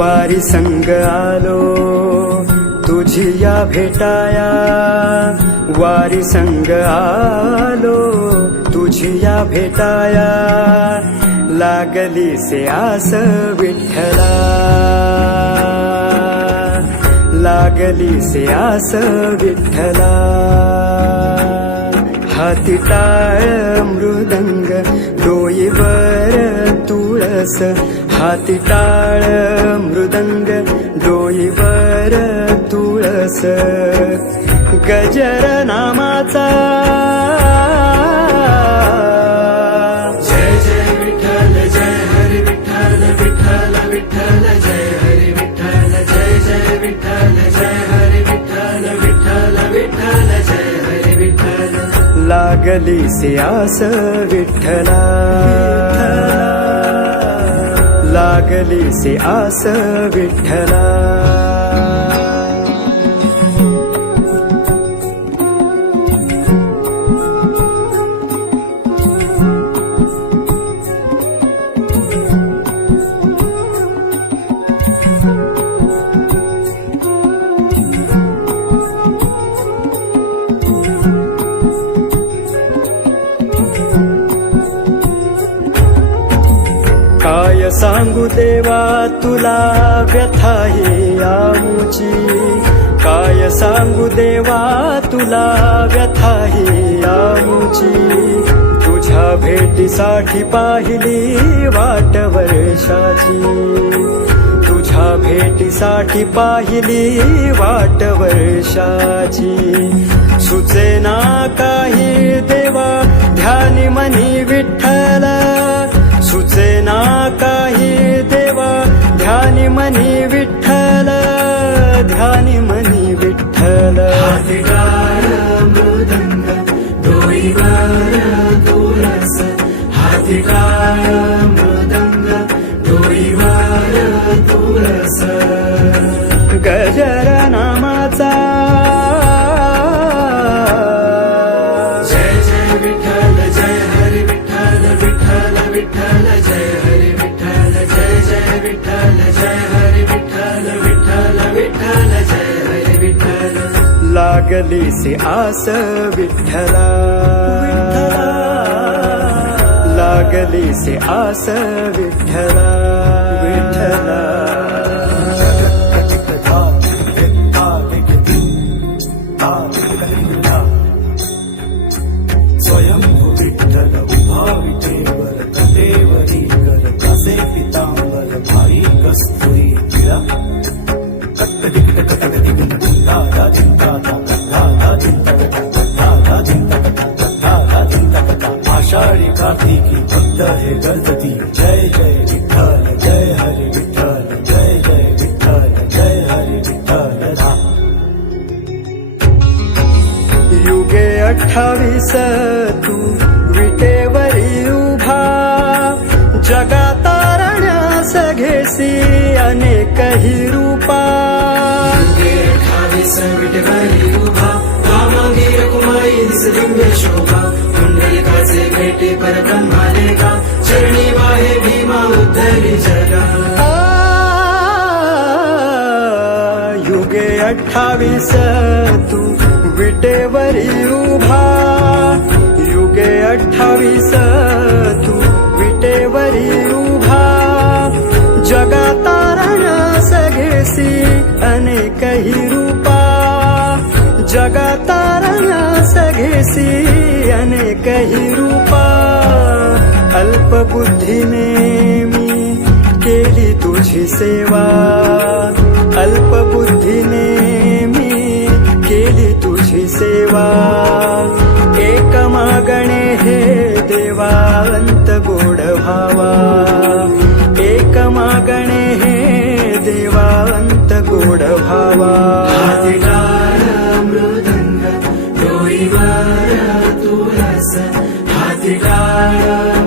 वारी संग आलो तुझी या भेटाया. वारी संग आलो तुझी या भेटाया. लागली से आस विठ्ठला. लागली से आस विठ्ठला. हाती टाळ मृदंग डोईवर तुळस. हाती टाळ मृदंग डोईवर तुळस. गजर नामाचा जय जय विठ्ठल जय हरी विठ्ठल विठ्ठल विठ्ठल जय हरी विठ्ठल जय जय विठ्ठल जय हरी विठ्ठल विठ्ठल विठ्ठल जय हरी विठ्ठल. लागली से आस विठ्ठला. लागली से आस विठ्ठला. thank you सांगू देवा तुला व्यथा ही आमुची. काय सांगू देवा तुला व्यथा ही आमुची. तुझ्या भेटीसाठी पाहिली वाट वर्षाची. तुझ्या भेटीसाठी पाहिली वाट वर्षाची. सुचेना काही देवा ध्यानी मनी विठ्ठला. डोईवर तुळस हातिगार विठ्ठल लागली से आस विठ्ठला। लागली से आस विठ्ठला। विठ्ठला। Ah गणपती। जय जय विठ्ठल जय हरी विठ्ठल जय जय विठ्ठल जय हरी विठ्ठल युगे अठ्ठावीस तू विटेवरी उभा। जगा तारण्यास घेसी अनेकही रूपा। युगे अठ्ठावीस विटभरी उभा। कामांगीर कुमारी शोभा। भेटे अठ्ठावीस तू विटेवरी उभा. युगे अठ्ठावीस तू विटेवरी उभा. जगा तारण्यास घेसी अनेकही रूपा. जगा तारण्यास अनेक अनेकही रूपा. अल्पबुद्धीने मी केली तुझी सेवा. अनंत अंत गोड भावा. एक मागणे हे देवा अंत गोड भावा. हातिगार मृदंग डोईवर तुळस. हातिगार